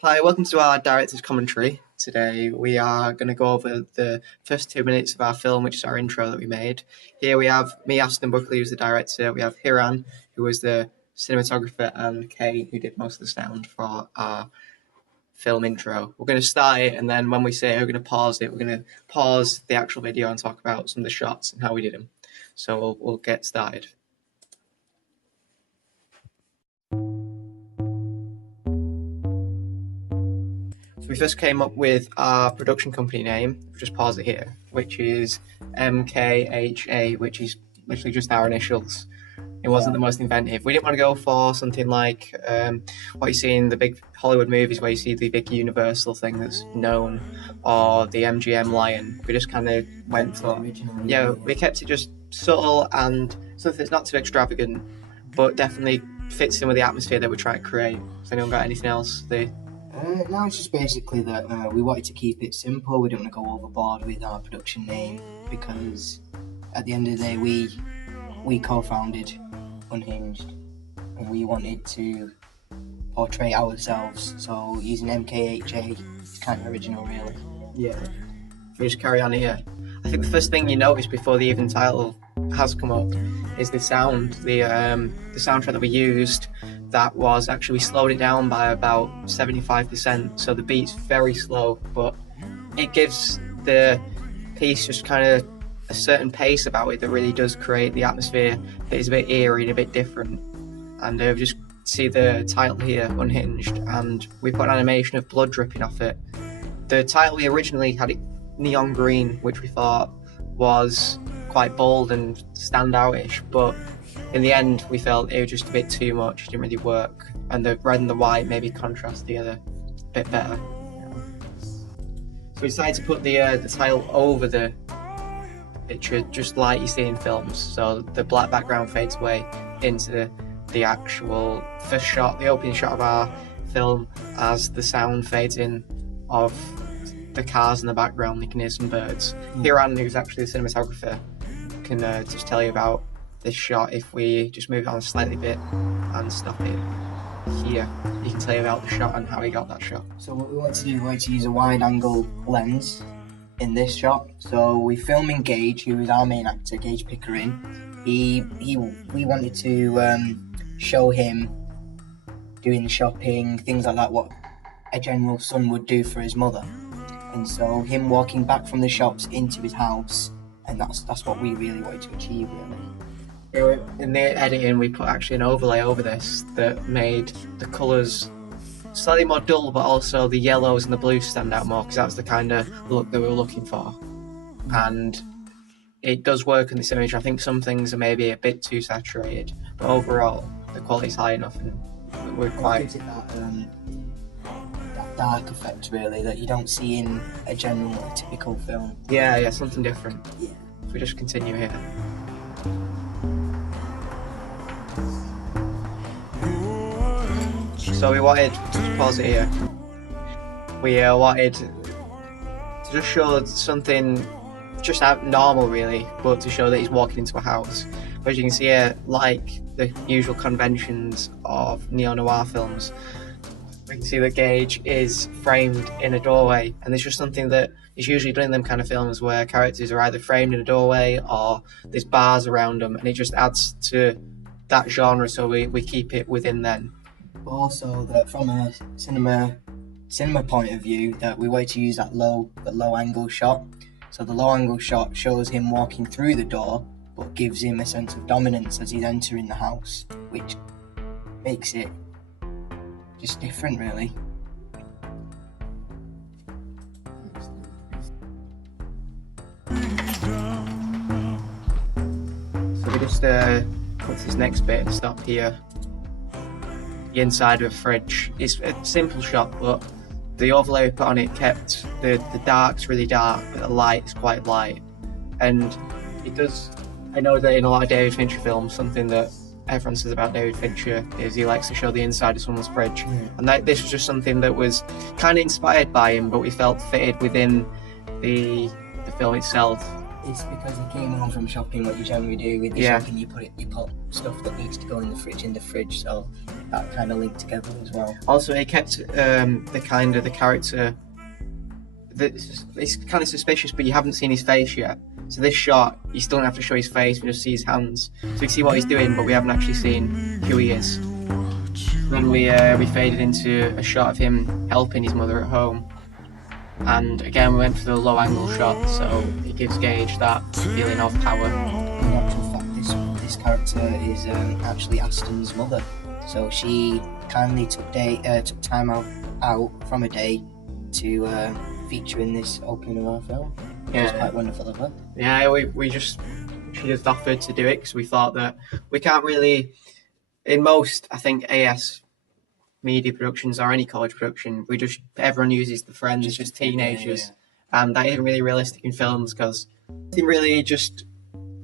Hi, welcome to our director's commentary. Today we are going to go over the first 2 minutes of our film, which is our intro that we made. Here we have me, Aston Buckley, who's the director. We have Hiran, who was the cinematographer, and Kay, who did most of the sound for our film intro. We're going to start it, and then when we say it, we're going to pause it. We're going to pause the actual video and talk about some of the shots and how we did them. So we'll get started. We first came up with our production company name, just pause it here, which is MKHA, which is literally just our initials. It wasn't the most inventive. We didn't want to go for something like what you see in the big Hollywood movies where you see the big Universal thing that's known, or the MGM lion. We just kind of went for, we kept it just subtle and something that's not too extravagant, but definitely fits in with the atmosphere that we're trying to create. Has anyone got anything else? No, it's just basically that we wanted to keep it simple. We didn't want to go overboard with our production name because at the end of the day we co-founded Unhinged and we wanted to portray ourselves, so using MKHA is kind of original, really. Yeah. We just carry on here. I think the first thing you notice before the even title has come up is the sound. The soundtrack that we used, that was actually, we slowed it down by about 75%, so the beat's very slow, but it gives the piece just kind of a certain pace about it that really does create the atmosphere that is a bit eerie and a bit different. And we just see the title here, Unhinged, and we put an animation of blood dripping off it. The title, we originally had it neon green, which we thought was quite bold and standoutish, but in the end we felt it was just a bit too much. It didn't really work, and the red and the white maybe contrast together a bit better. So we decided to put the title over the picture, just like you see in films, so the black background fades away into the actual first shot, the opening shot of our film, as the sound fades in of the cars in the background. You can hear some birds. Hiran, who's actually the cinematographer, can just tell you about this shot. If we just move it on a slightly bit and stop it here, he can tell you about the shot and how he got that shot. So what we wanted to do, we wanted to use a wide angle lens in this shot. So we filming Gage, who is our main actor, Gage Pickering. We wanted to show him doing the shopping, things like that, what a general son would do for his mother. And so him walking back from the shops into his house, and that's what we really wanted to achieve, really. In the editing, we put actually an overlay over this that made the colours slightly more dull, but also the yellows and the blues stand out more, because that's the kind of look that we were looking for. And it does work in this image. I think some things are maybe a bit too saturated, but overall the quality's high enough, and we're quite... It gives it that dark effect, really, that you don't see in a general typical film. Yeah, something different. Yeah. If we just continue here. So we wanted to pause it here. We wanted to just show something just normal, really, but to show that he's walking into a house. But as you can see here, like the usual conventions of neo-noir films, we can see that Gage is framed in a doorway, and it's just something that is usually done in them kind of films where characters are either framed in a doorway or there's bars around them, and it just adds to that genre, so we keep it within then. But also that from a cinema point of view, that we wanted to use that low angle shot. So the low angle shot shows him walking through the door, but gives him a sense of dominance as he's entering the house, which makes it just different, really. So we just cut to this next bit and stop here. The inside of a fridge. It's a simple shot, but the overlay we put on it kept the darks really dark, but the light is quite light. And it does, I know that in a lot of David Fincher films, something that everyone says about David Fincher is he likes to show the inside of someone's fridge. And this was just something that was kind of inspired by him, but we felt fitted within the film itself. It's because he came home from shopping, what you generally do with the Yeah. shopping, you put stuff that needs to go in the fridge, so that kind of linked together as well. Also, it kept the character. It's kind of suspicious, but you haven't seen his face yet. So this shot, you still don't have to show his face. We just see his hands, so we see what he's doing, but we haven't actually seen who he is. Then we faded into a shot of him helping his mother at home, and again we went for the low angle shot, so it gives Gage that feeling of power. In actual fact, this character is actually Aston's mother, so she kindly took time out from a day to feature in this opening of our film. Which is quite wonderful of her. Yeah, she just offered to do it because we thought that we can't really, in most, I think, AS media productions or any college production, everyone uses the friends, just teenagers, and that isn't really realistic in films because it's really just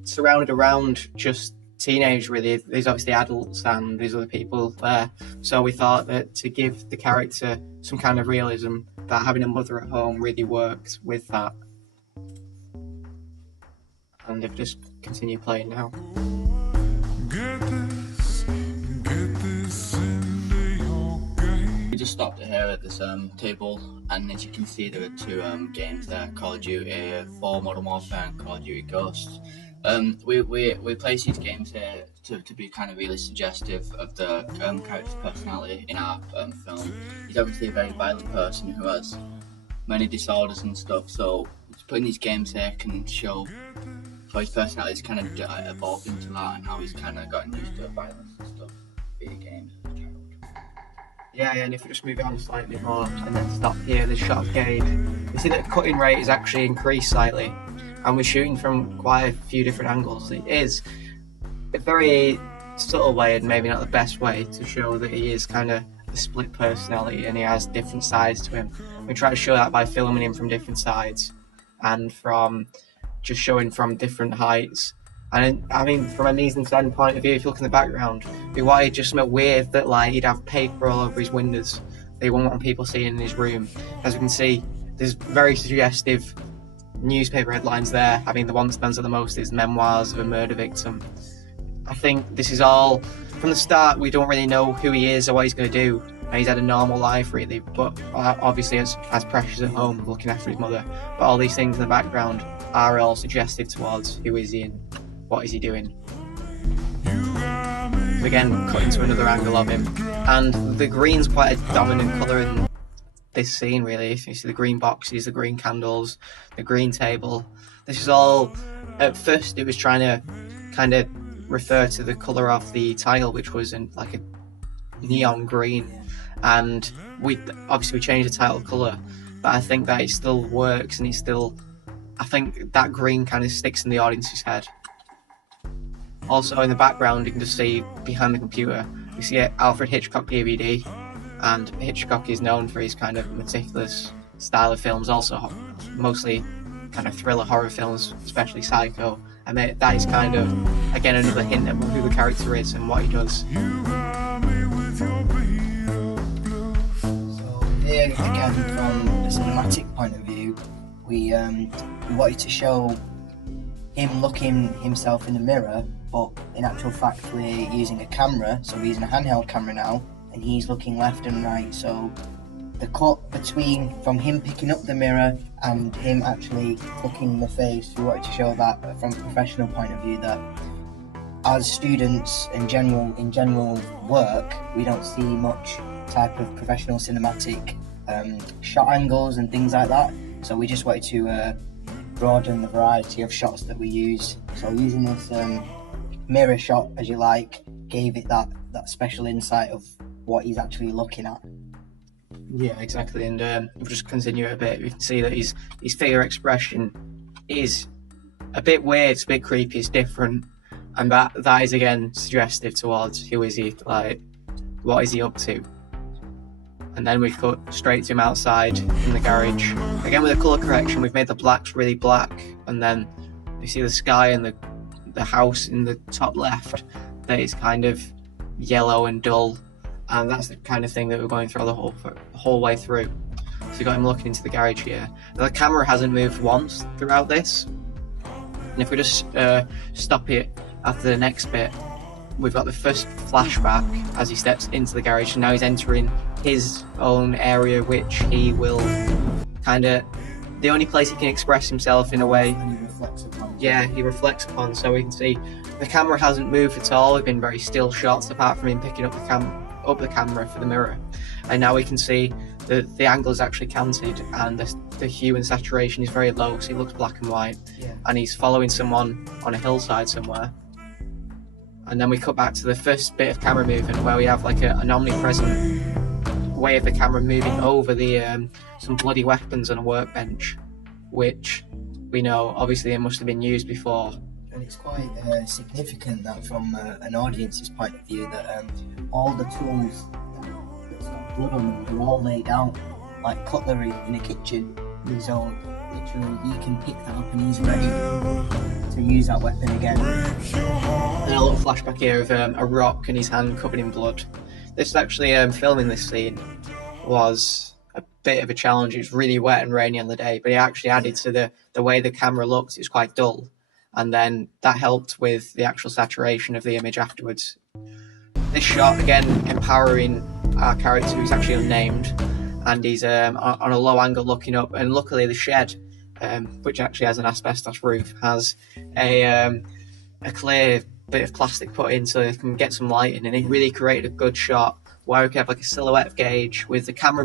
surrounded around just teenage. Really, there's obviously adults and there's other people there, so we thought that to give the character some kind of realism, that having a mother at home really worked with that. And they've just continued playing now. We just stopped here at this table, and as you can see, there are two games there: Call of Duty 4 Modern Warfare and Call of Duty Ghosts. We place these games here to be kind of really suggestive of the character's personality in our film. He's obviously a very violent person who has many disorders and stuff, so putting these games here can show how his personality's kind of evolved into that and how he's kind of gotten used to violence and stuff via games as a child. Yeah, and if we just move on slightly more and then stop here, the shot of Gage, you see that the cutting rate is actually increased slightly, and we're shooting from quite a few different angles. It is a very subtle way and maybe not the best way to show that he is kind of a split personality and he has different sides to him. We try to show that by filming him from different sides and from just showing from different heights. And I mean, from a mise-en-scène point of view, if you look in the background, we wanted just something weird that like he'd have paper all over his windows that he wouldn't want people seeing in his room. As we can see, there's very suggestive newspaper headlines there. I mean, the one that stands out the most is Memoirs of a Murder Victim. I think this is all, from the start, we don't really know who he is or what he's going to do. He's had a normal life, really, but obviously as precious at home, looking after his mother. But all these things in the background are all suggestive towards who is he and what is he doing. Again, cut into another angle of him. And the green's quite a dominant colour in this scene, really. You see the green boxes, the green candles, the green table. This is all, at first it was trying to kind of refer to the colour of the tile, which was in like a neon green. And we changed the title colour, but I think that it still works, and I think that green kind of sticks in the audience's head. Also in the background you can just see behind the computer, you see an Alfred Hitchcock DVD, and Hitchcock is known for his kind of meticulous style of films, also mostly kind of thriller horror films, especially Psycho, and that is kind of, again, another hint at who the character is and what he does. Here again, from a cinematic point of view, we wanted to show him looking himself in the mirror, but in actual fact we're using a camera, so we're using a handheld camera now, and he's looking left and right, so the cut between from him picking up the mirror and him actually looking in the face, we wanted to show that from a professional point of view, that as students in general work, we don't see much type of professional cinematic shot angles and things like that, so we just wanted to broaden the variety of shots that we use. So using this mirror shot, as you like, gave it that special insight of what he's actually looking at. Yeah, exactly. And we'll just continue it a bit. You can see that his figure expression is a bit weird, it's a bit creepy, it's different, and that is again suggestive towards who is he, like what is he up to. And then we cut straight to him outside in the garage. Again with the colour correction, we've made the blacks really black, and then you see the sky and the house in the top left that is kind of yellow and dull, and that's the kind of thing that we're going through the whole way through. So you got him looking into the garage here. The camera hasn't moved once throughout this, And if we just stop it after the next bit, we've got the first flashback as he steps into the garage, and now he's entering his own area, which he will kind of, the only place he can express himself in a way. And he reflects upon. Yeah, he reflects upon, so we can see the camera hasn't moved at all. We've been very still shots apart from him picking up the camera for the mirror, and now we can see the angle is actually canted, and the hue and saturation is very low, so he looks black and white. Yeah. And he's following someone on a hillside somewhere. And then we cut back to the first bit of camera movement where we have like an omnipresent way of the camera moving over the some bloody weapons on a workbench, which we know obviously it must have been used before. And it's quite significant that from an audience's point of view that all the tools that's got blood on them are all laid out like cutlery in a kitchen. So literally you can pick that up and he's ready to use that weapon again. And a little flashback here of a rock and his hand covered in blood. This actually filming this scene was a bit of a challenge. It was really wet and rainy on the day, but it actually added to the way the camera looked. It was quite dull, and then that helped with the actual saturation of the image afterwards. This shot again empowering our character, who's actually unnamed, and he's on a low angle looking up, and luckily the shed, which actually has an asbestos roof, has a clear bit of plastic put in so they can get some light in, and it really created a good shot where we could have like a silhouette of Gage with the camera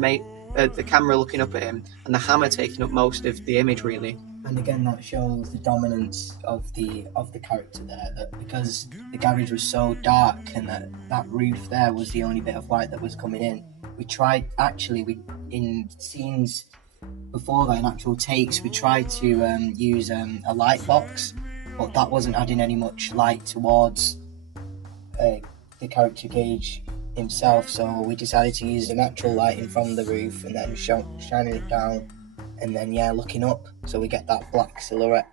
looking up at him and the hammer taking up most of the image really. And again, that shows the dominance of the character there, that because the garage was so dark and that roof there was the only bit of light that was coming in, we tried in scenes before that, in actual takes, we tried to use a light box, but that wasn't adding any much light towards the character Gage himself, so we decided to use the natural lighting from the roof and then shining it down, and then looking up, so we get that black silhouette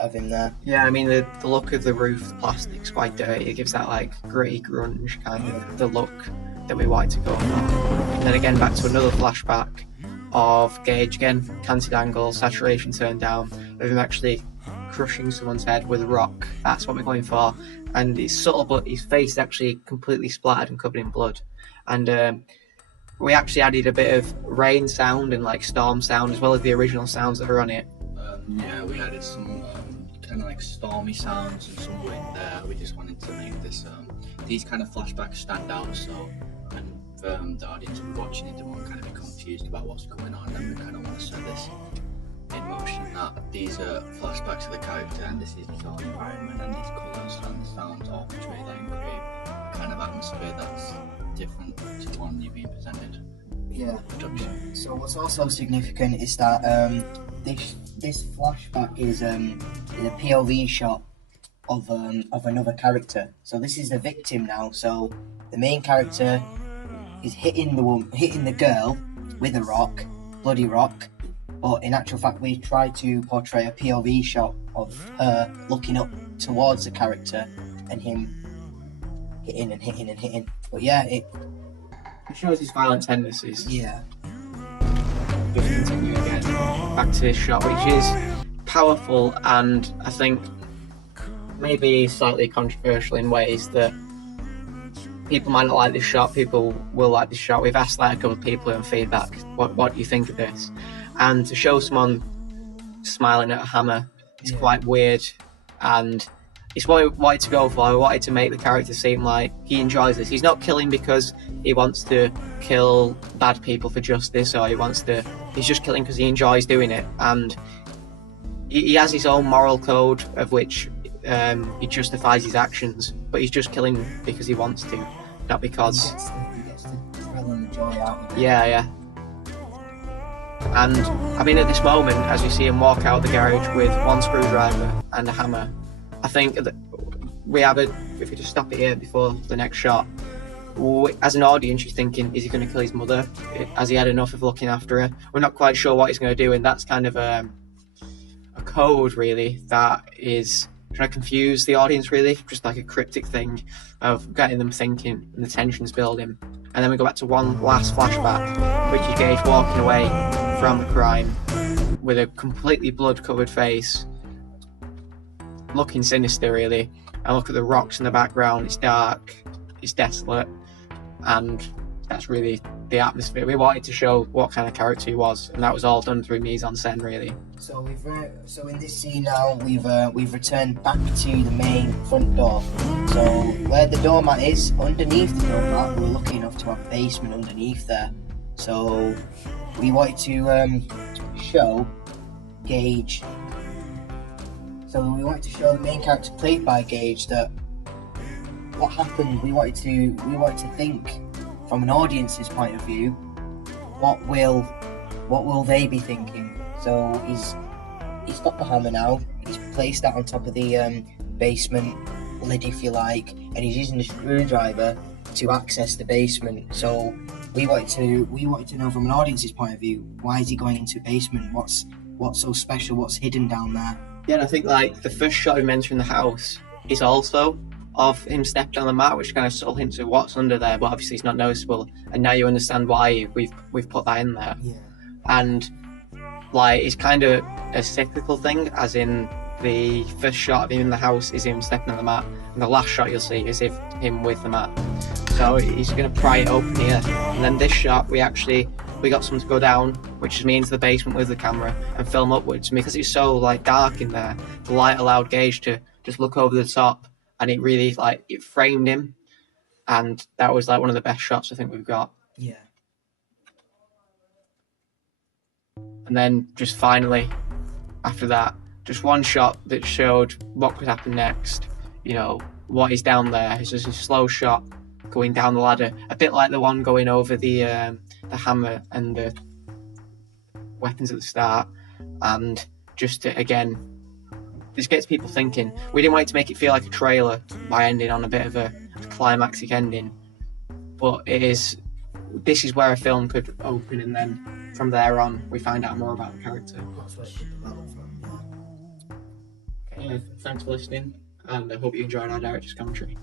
of him there. Yeah, I mean the look of the roof, the plastic's quite dirty. It gives that like gritty grunge kind of the look that we wanted to go for. And then again back to another flashback of Gage again, canted angle, saturation turned down, of him actually crushing someone's head with a rock. That's what we're going for. And it's subtle, but his face is actually completely splattered and covered in blood. And we actually added a bit of rain sound and like storm sound as well as the original sounds that are on it. Yeah, we added some kind of like stormy sounds and some wind there. We just wanted to make this these kind of flashbacks stand out, so and the audience will be watching it, they won't kind of be confused about what's going on, and we kind of want to set this in motion that these are flashbacks of the character, and this is his own environment, and these colours and the sounds all portray that and create a kind of atmosphere that's different to one you're being presented. Yeah. So what's also significant is that this flashback is a POV shot of another character. So this is the victim now. So the main character is hitting the girl with a rock, bloody rock. But in actual fact, we try to portray a POV shot of her looking up towards the character and him hitting and hitting and hitting. But yeah, it shows his violent tendencies. Yeah. Just continue again back to this shot, which is powerful and I think maybe slightly controversial in ways that people might not like this shot, people will like this shot. We've asked like a couple of people in feedback, what do you think of this? And to show someone smiling at a hammer is quite weird, and it's what we wanted to go for. We wanted to make the character seem like he enjoys this. He's not killing because he wants to kill bad people for justice, or he's just killing because he enjoys doing it, and he has his own moral code of which he justifies his actions, but he's just killing because he wants to, not because he gets the thrill and the joy out of it. yeah. And I mean, at this moment, as we see him walk out of the garage with one screwdriver and a hammer, I think that we have if we just stop it here before the next shot, as an audience, you're thinking, is he going to kill his mother? Has he had enough of looking after her? We're not quite sure what he's going to do, and that's kind of a code, really, that is trying to confuse the audience, really, just like a cryptic thing of getting them thinking, and the tension's building. And then we go back to one last flashback, which is Gage walking away from the crime with a completely blood-covered face. looking sinister really. And look at the rocks in the background. It's dark, it's desolate, and that's really the atmosphere. We wanted to show what kind of character he was, and that was all done through mise en scène really. So so in this scene now we've returned back to the main front door. So where the doormat is, underneath the doormat, we're lucky enough to have a basement underneath there. So we wanted to show Gage. So we wanted to show the main character played by Gage that what happened. We wanted to think from an audience's point of view. What will they be thinking? So he's got the hammer now. He's placed that on top of the basement lid, if you like, and he's using the screwdriver to access the basement. So we wanted to know from an audience's point of view, why is he going into a basement? What's so special? What's hidden down there? Yeah, and I think like the first shot of him entering the house is also of him stepping on the mat, which kind of subtle hints at what's under there, but obviously it's not noticeable. And now you understand why we've put that in there. Yeah. And like it's kind of a cyclical thing, as in the first shot of him in the house is him stepping on the mat, and the last shot you'll see is him with the mat. So he's going to pry it open here, and then this shot we got someone to go down, which means the basement with the camera, and film upwards. And because it's so like dark in there, the light allowed Gage to just look over the top, and it really like it framed him, and that was like one of the best shots I think we've got. Yeah. And then just finally, after that, just one shot that showed what could happen next. You know, what is down there. It's just a slow shot going down the ladder, a bit like the one going over the hammer and the weapons at the start. And just to, again, this gets people thinking. We didn't want to make it feel like a trailer by ending on a bit of a climactic ending, but this is where a film could open, and then from there on we find out more about the character. Okay, thanks for listening, and I hope you enjoyed our director's commentary.